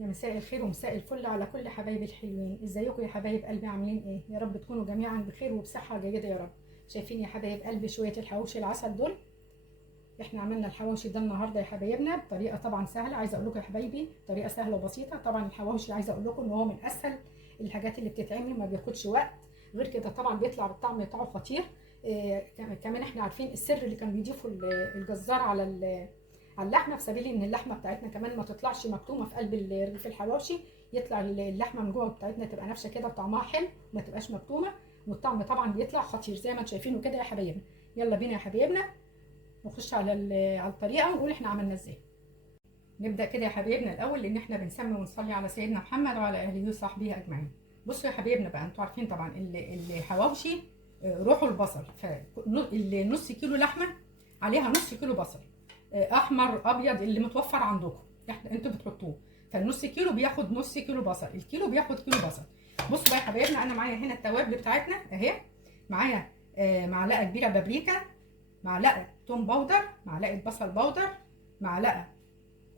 يا مساء الخير ومساء الفل على كل حبايبي الحلوين. ازيكم يا حبايب قلبي؟ عاملين ايه؟ يا رب تكونوا جميعا بخير وبصحه جيده يا رب. شايفين يا حبايب قلبي شويه الحواوشي العسل دول؟ احنا عملنا الحواوشي ده النهارده يا حبايبنا بطريقه طبعا سهله. عايزه اقول لكم يا حبايبي طريقه سهله وبسيطه. طبعا الحواوشي عايزه اقول لكم ان هو من اسهل الحاجات اللي بتتعمل، ما بياخدش وقت. غير كده طبعا بيطلع بالطعم بتاعه خطير. كمان احنا عارفين السر اللي كان بيضيفه الجزار على اللحمه، في سبيل ان اللحمه بتاعتنا كمان ما تطلعش مكتومه في قلب رغيف الحواوشي، يطلع اللحمه من جوه بتاعتنا تبقى نافشه كده وطعمها حلو، ما تبقاش مكتومه، والطعم طبعا بيطلع خطير زي ما انتم شايفينه كده يا حبايبنا. يلا بينا يا حبايبنا نخش على الطريقه ونقول احنا عملنا ازاي. نبدا كده يا حبايبنا الاول ان احنا بنسمي ونصلي على سيدنا محمد وعلى اهله وصحبه اجمعين. بصوا يا حبايبنا بقى، انتوا عارفين طبعا الحواوشي روحه البصل، فالنص كيلو لحمه عليها نص كيلو بصل، احمر ابيض اللي متوفر عندكم انتوا بتحطوه. فالنص كيلو بياخد نص كيلو بصل، الكيلو بياخد كيلو بصل. بصوا بقى يا حبايبنا، انا معايا هنا التوابل بتاعتنا اهي. معايا معلقه كبيره بابريكا، معلقه توم باودر، معلقه بصل باودر، معلقه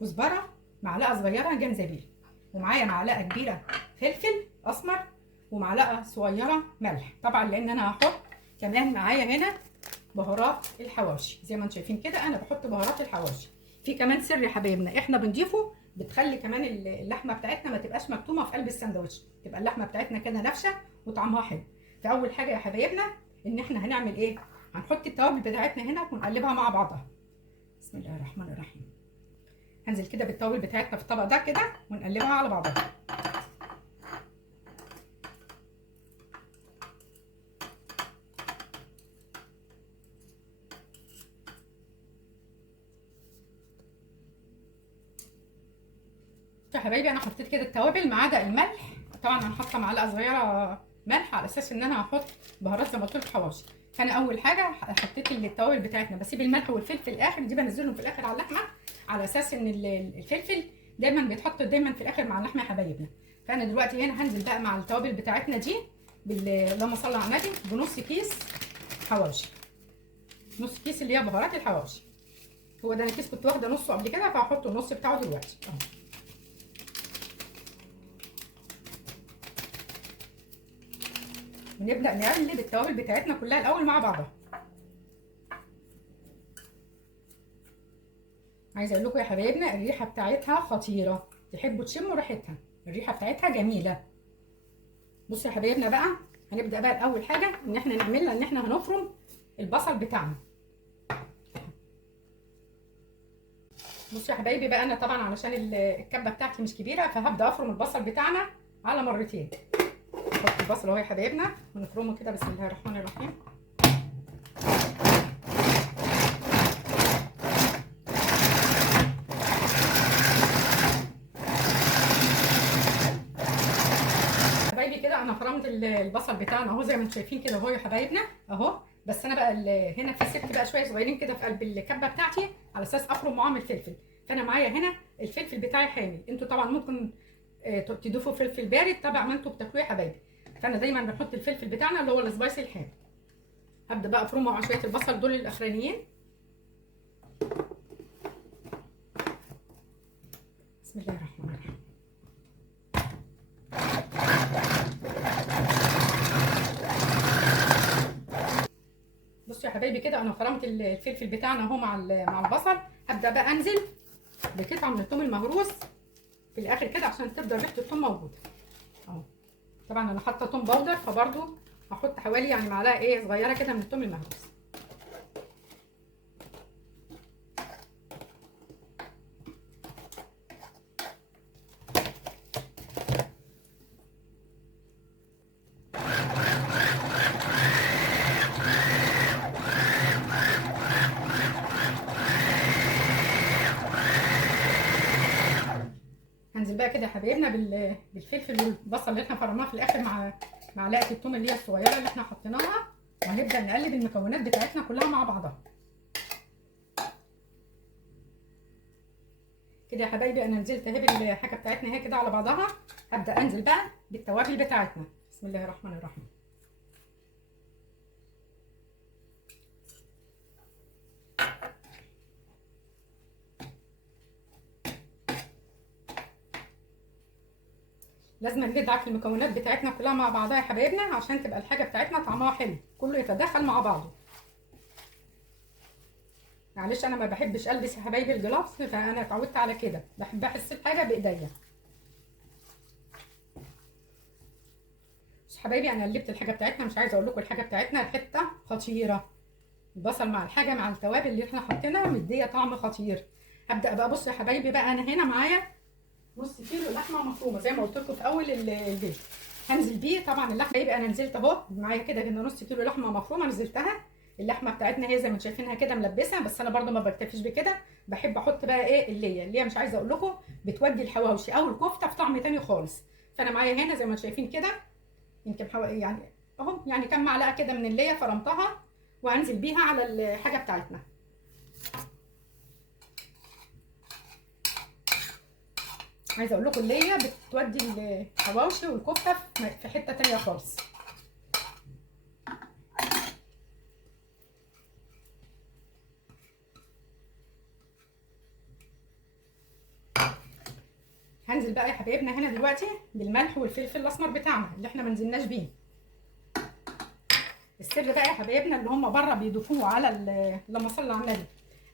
كزبره، معلقه صغيره جنزبيل، ومعايا معلقه كبيره فلفل اسمر، ومعلقه صغيره ملح. طبعا لان انا هحط كمان معايا هنا بهارات الحواوشي زي ما انتم شايفين كده، انا بحط بهارات الحواوشي. في كمان سر يا حبايبنا احنا بنضيفه، بتخلي كمان اللحمه بتاعتنا ما تبقاش مكتومه في قلب الساندوتش، تبقى اللحمه بتاعتنا كده نافشه وطعمها حلو. فاول حاجه يا حبايبنا ان احنا هنعمل ايه؟ هنحط التوابل بتاعتنا هنا ونقلبها مع بعضها. بسم الله الرحمن الرحيم. هنزل كده بالتوابل بتاعتنا في الطبق ده كده ونقلبها على بعضها. يا حبايبي انا حطيت كده التوابل ما عدا الملح. طبعا انا حاطه معلقه صغيره ملح على اساس ان انا هحط بهارات زي ما قلت لك حواوشي. فانا اول حاجه حطيت التوابل بتاعتنا، بسيب الملح والفلفل الاخر، دي بنزلهم في الاخر على اللحمه، على اساس ان الفلفل دايما بيتحط دايما في الاخر مع اللحمه يا حبايبنا. فانا دلوقتي هنا هنزل بقى مع التوابل بتاعتنا دي اللهم صل على النبي بنص كيس حواوشي، نص كيس اللي هي بهارات الحواوشي. هو ده انا كيس كنت واخده نصه قبل كده، فهحط النص بتاعه دلوقتي اهو. ونبدا نقلب التوابل بتاعتنا كلها الاول مع بعضها. عايزه اقول لكم يا حبايبنا الريحه بتاعتها خطيره، تحبوا تشموا ريحتها، الريحه بتاعتها جميله. بصوا يا حبايبنا بقى، هنبدا بقى اول حاجه ان احنا نعملها ان احنا هنفرم البصل بتاعنا. بصوا يا حبايبي بقى، انا طبعا علشان الكبه بتاعتي مش كبيره، فهبدا افرم البصل بتاعنا على مرتين. نحط البصل اهو يا حبايبنا ونفرمه كده. بسم الله الرحمن الرحيم. حبايبي كده انا فرمت البصل بتاعنا اهو زي ما انتم شايفين كده اهو يا حبايبنا اهو. بس انا بقى هنا في سبت بقى شويه صغيرين كده في قلب الكبه بتاعتي على اساس افرم معاهم الفلفل. فانا معايا هنا الفلفل بتاعي حامي، انتوا طبعا ممكن تضيفوا فلفل بارد تبع ما انتوا بتاكلوه يا حبايبي. فانا دايما بنحط الفلفل بتاعنا اللي هو السبايسي الحامي. هبدا بقى افرمه مع شويه البصل دول الاخرانيين. بسم الله الرحمن الرحيم. بصوا يا حبايبي كده انا فرمت الفلفل بتاعنا اهو مع البصل. هبدا بقى انزل بقطعه من الثوم المهروس في الاخر كده عشان تفضل ريحه الثوم موجوده اهو. طبعا انا حاطه ثوم باودر، فبرده هحط حوالي يعني معلقه ايه صغيره كده من الثوم المهروس. هنزل بقى كده يا حبايبنا بالفلفل والبصل اللي احنا فرمناه في الاخر مع معلقه الثوم اللي هي الصغيره اللي احنا حطيناها، وهنبدا نقلب المكونات بتاعتنا كلها مع بعضها كده يا حبايبي. انا نزلت اهي بالحاجه بتاعتنا اهي كده على بعضها. هبدا انزل بقى بالتوابل بتاعتنا. بسم الله الرحمن الرحيم. لازم ندعك المكونات بتاعتنا كلها مع بعضها يا حبايبنا عشان تبقى الحاجه بتاعتنا طعمها حلو، كله يتداخل مع بعضه. معلش انا ما بحبش البس يا حبايبي الجلافز، فانا اتعودت على كده، بحب احس الحاجه بايديا. بس حبايبي انا قلبت الحاجه بتاعتنا، مش عايزه اقول لكم الحاجه بتاعتنا الحته خطيره. البصل مع الحاجه مع التوابل اللي احنا حاطينها مديه طعم خطير. هبدا بقى. بصوا يا حبايبي بقى، انا هنا معايا نص كيلو لحمه مفرومه زي ما قلت لكم في اول الفيديو. هنزل بيه طبعا اللحمه. يبقى انا نزلت اهو معايا كده نص كيلو لحمه مفرومه نزلتها. اللحمه بتاعتنا هي زي ما انتم شايفينها كده ملبسه، بس انا برده ما بكتفيش بكده، بحب احط بقى ايه اللي هي مش عايزه اقول لكم بتودي الحواوشي او الكفته في طعم تاني خالص. فانا معايا هنا زي ما انتم شايفين كده يمكن يعني اهو يعني كام معلقه كده من اللي فرمتها، وهنزل بيها على الحاجه بتاعتنا. عايزه اقول لكم اللي بتودي الحواوشي والكفته في حته تانيه خالص. هنزل بقى يا حبايبنا هنا دلوقتي بالملح والفلفل الاسمر بتاعنا اللي احنا ما نزلناش بيه. السر بقى يا حبايبنا اللي هم بره بيضيفوه على اللهم صل على النبي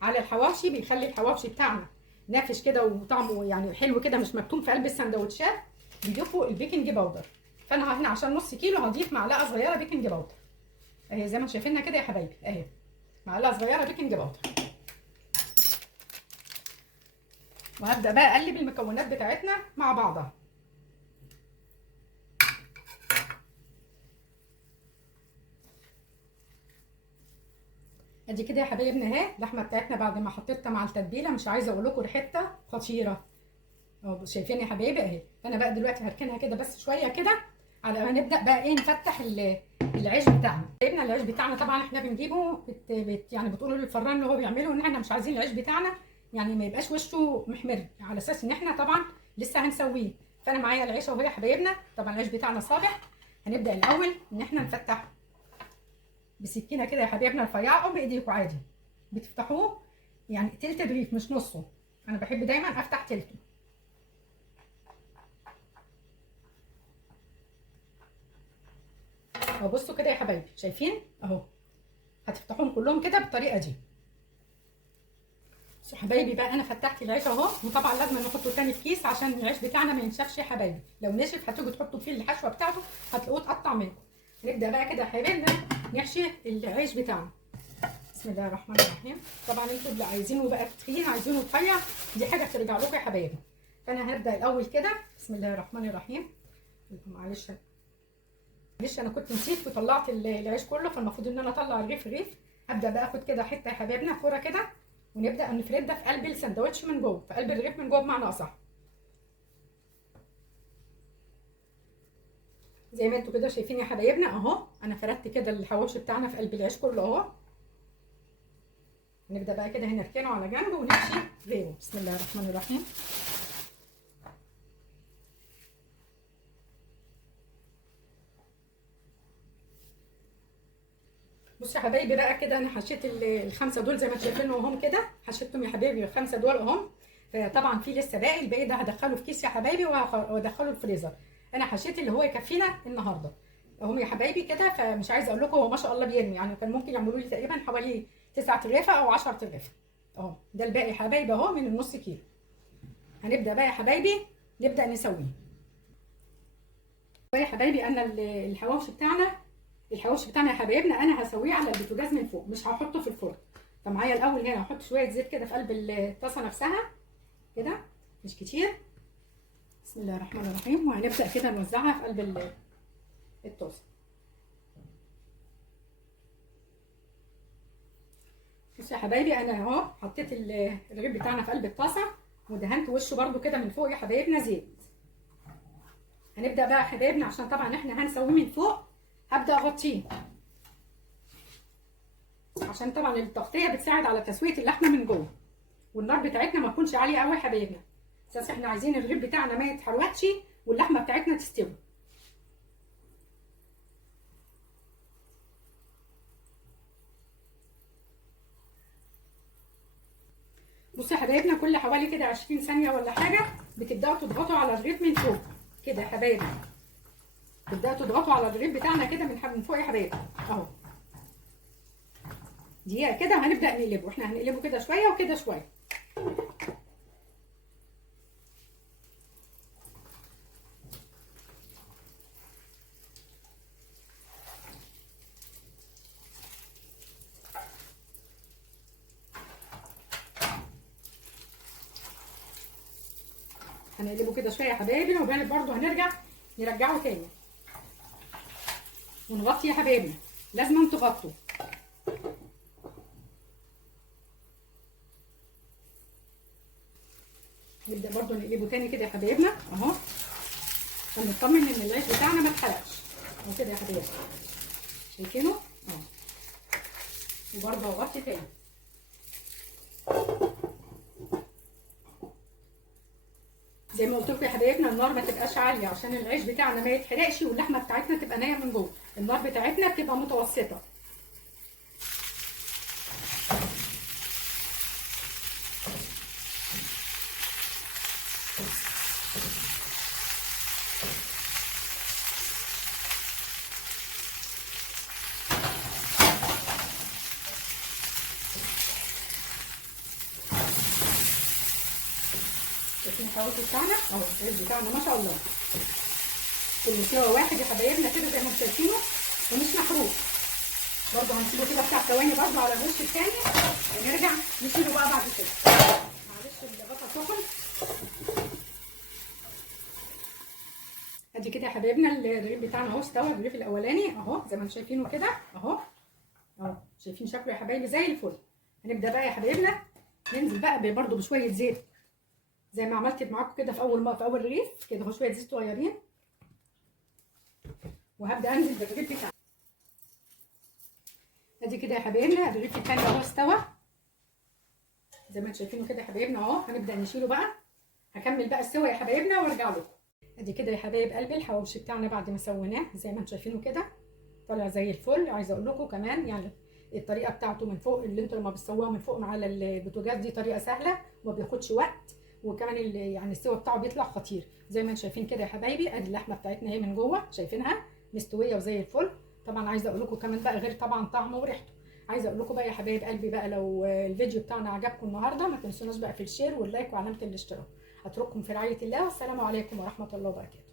على الحواوشي، بيخلي الحواوشي بتاعنا نافش كده وطعمه يعني حلو كده مش مكتوم في قلب السندوتشات. بيضيفوا البيكنج باودر. فانا هنا عشان نص كيلو هضيف معلقه صغيره بيكنج باودر اهي زي ما شايفينها كده يا حبايبي اهي، معلقه صغيره بيكنج باودر. وهبدا بقى اقلب المكونات بتاعتنا مع بعضها. ادي كده يا حبايبنا اهي اللحمه بتاعتنا بعد ما حطيتها مع التتبيله، مش عايزه اقول لكم ريحتها خطيره اهو شايفين يا حبايبي اهي. فانا بقى دلوقتي هركنها كده بس شويه كده على ما نبدا بقى ايه نفتح العيش بتاعنا. جبنا العيش بتاعنا طبعا احنا بنجيبه يعني بتقولوا للفران اللي هو بيعمله ان احنا مش عايزين العيش بتاعنا يعني ما يبقاش وشه محمر، على اساس ان احنا طبعا لسه هنسويه. فانا معايا العيش اهو يا حبايبنا، طبعا العيش بتاعنا صابح. هنبدا الاول ان احنا نفتحه بسكينه كده يا حبايبنا رفيعه او بايديكم عادي. بتفتحوه يعني تلت رغيف مش نصه، انا بحب دايما افتح تلته. اهو بصوا كده يا حبايبي شايفين اهو، هتفتحوهم كلهم كده بالطريقه دي. بصوا حبايبي بقى انا فتحت العيش اهو، وطبعا لازم نحطه تاني في كيس عشان العيش بتاعنا ما ينشفش يا حبايبي، لو نشف هتيجوا تحطوا فيه الحشوه بتاعته هتلاقوه اتقطع منكم. نبدا بقى كده يا حبايبنا نحشي العيش بتاعنا. بسم الله الرحمن الرحيم. طبعا انتوا اللي عايزينه بقى تخين عايزينه رفيع دي حاجه ترجع لكم يا حبايبي. فانا هبدا الاول كده بسم الله الرحمن الرحيم. معلش انا كنت نسيت وطلعت العيش كله، فالمفروض ان انا اطلع الرغيف رغيف. هبدا بقى اخد كده حته يا حبايبنا كوره كده، ونبدا نفردها في قلب الساندوتش من جوه، في قلب الرغيف من جوه بمعنى اصح. زي ما انتوا كده شايفين يا حبايبنا اهو، انا فردت كده الحواوشي بتاعنا في قلب العيش كله اهو. نبدا بقى كده نركنه على جنب ونحشي غيره. بسم الله الرحمن الرحيم. بصوا يا حبايبي بقى كده انا حشيت الخمسه دول زي ما شايفينهم اهم كده، حشيتهم يا حبايبي الخمسه دول اهم. فطبعا في لسه باقي، الباقي ده هدخله في كيس يا حبايبي وادخله الفريزر. انا حشيت اللي هو يكفينا النهارده اهم يا حبايبي كده. فمش عايزه اقول لكم هو ما شاء الله بيرمي، يعني كان ممكن يعملوا لي تقريبا حوالي 9 ترغيفه او 10 ترغيفه اهو. ده الباقي يا حبايبي اهو من النص كيلو. هنبدا بقى يا حبايبي نبدا نسويه. يا حبايبي انا الحواوشي بتاعنا يا حبايبنا انا هسويه على البوتاجاز من فوق، مش هحطه في الفرن. فمعايا الاول هنا هحط شويه زيت كده في قلب الطاسه نفسها كده مش كتير. بسم الله الرحمن الرحيم. وهنبدا كده نوزعها في قلب الطاسه. بصوا يا حبايبي انا اهو حطيت الرغيف بتاعنا في قلب الطاسه، ودهنت وشه برده كده من فوق يا حبايبنا زيت. هنبدا بقى يا حبايبنا عشان طبعا احنا هنسويه من فوق، هبدا اغطيه عشان طبعا التغطيه بتساعد على تسويه اللحمه من جوه، والنار بتاعتنا ما تكونش عاليه قوي يا حبايبنا، اساس احنا عايزين الرغيف بتاعنا ما يتحرقش واللحمه بتاعتنا تستوي. بصوا يا حبايبنا كل حوالي كده 20 ثانيه ولا حاجه بتبداوا تضغطوا على الرغيف من فوق كده يا حبايبي. تبداوا تضغطوا على الرغيف بتاعنا كده من فوق يا حبايبي اهو. دقيقه كده وهنبدا نقلبه. احنا هنقلبه كده شويه وكده شويه. هنقلبه كده شويه يا حبايبي، وبعدين برده نرجعه تاني ونغطي يا حبايبي. لازم تغطوا. نبدا برده نقلبه تاني كده يا حبايبنا اهو، عشان نطمن ان العيش بتاعنا ما اتحرقش. اهو كده يا حبايبي شايفينه اهو. وبرده اغطي تاني. زي ما قلت لكم يا حبايبنا النار ما تبقاش عاليه عشان العيش بتاعنا ما يتحرقش واللحمه بتاعتنا تبقى نيه من جوه. النار بتاعتنا بتبقى متوسطه. شايفين الحواوشي بتاعنا اهو. العيش بتاعنا ما شاء الله كله سوا واحد يا حبايبنا كده زي ما انتم شايفينه ومش محروق. برضه هنسيبه كده بتاع ثواني برضه على الوش الثاني ونرجع نشيله بقى بعد كده. معلش الغطا سخن. ادي كده يا حبايبنا الرغيف بتاعنا اهو استوى. الرغيف الاولاني اهو زي ما انتم شايفينه كده اهو. شايفين شكله يا حبايبي زي الفل. هنبدا بقى يا حبايبنا ننزل بقى برضه بشويه زيت زي ما عملت معاكم كده في اول رغيف كده اهو. شويه زيت صغيرين وهبدا انزل بالرغيف بتاعي. ادي كده يا حبايبنا الرغيف الثاني اهو استوى زي ما انتم شايفينه كده يا حبايبنا اهو. هنبدا نشيله بقى. هكمل بقى السوا يا حبايبنا وارجع لكم. ادي كده يا حبايب قلبي الحواوشي بتاعنا بعد ما سويناه زي ما انتم شايفينه كده طالع زي الفل. عايزه اقول لكم كمان يعني الطريقه بتاعته من فوق اللي انتوا لما بتسووها من فوق على البوتاجاز دي طريقه سهله وما بياخدش وقت. وكمان يعني السوا بتاعه بيطلع خطير زي ما انتم شايفين كده يا حبايبي. ادي اللحمه بتاعتنا اهي من جوه شايفينها مستويه وزي الفل. طبعا عايزه اقول لكم كمان بقى غير طبعا طعمه وريحته. عايزه اقول لكم بقى يا حبايب قلبي بقى لو الفيديو بتاعنا عجبكم النهارده ما تنسوناش بقى في الشير واللايك وعلامه الاشتراك. اترككم في رعايه الله والسلام عليكم ورحمه الله وبركاته.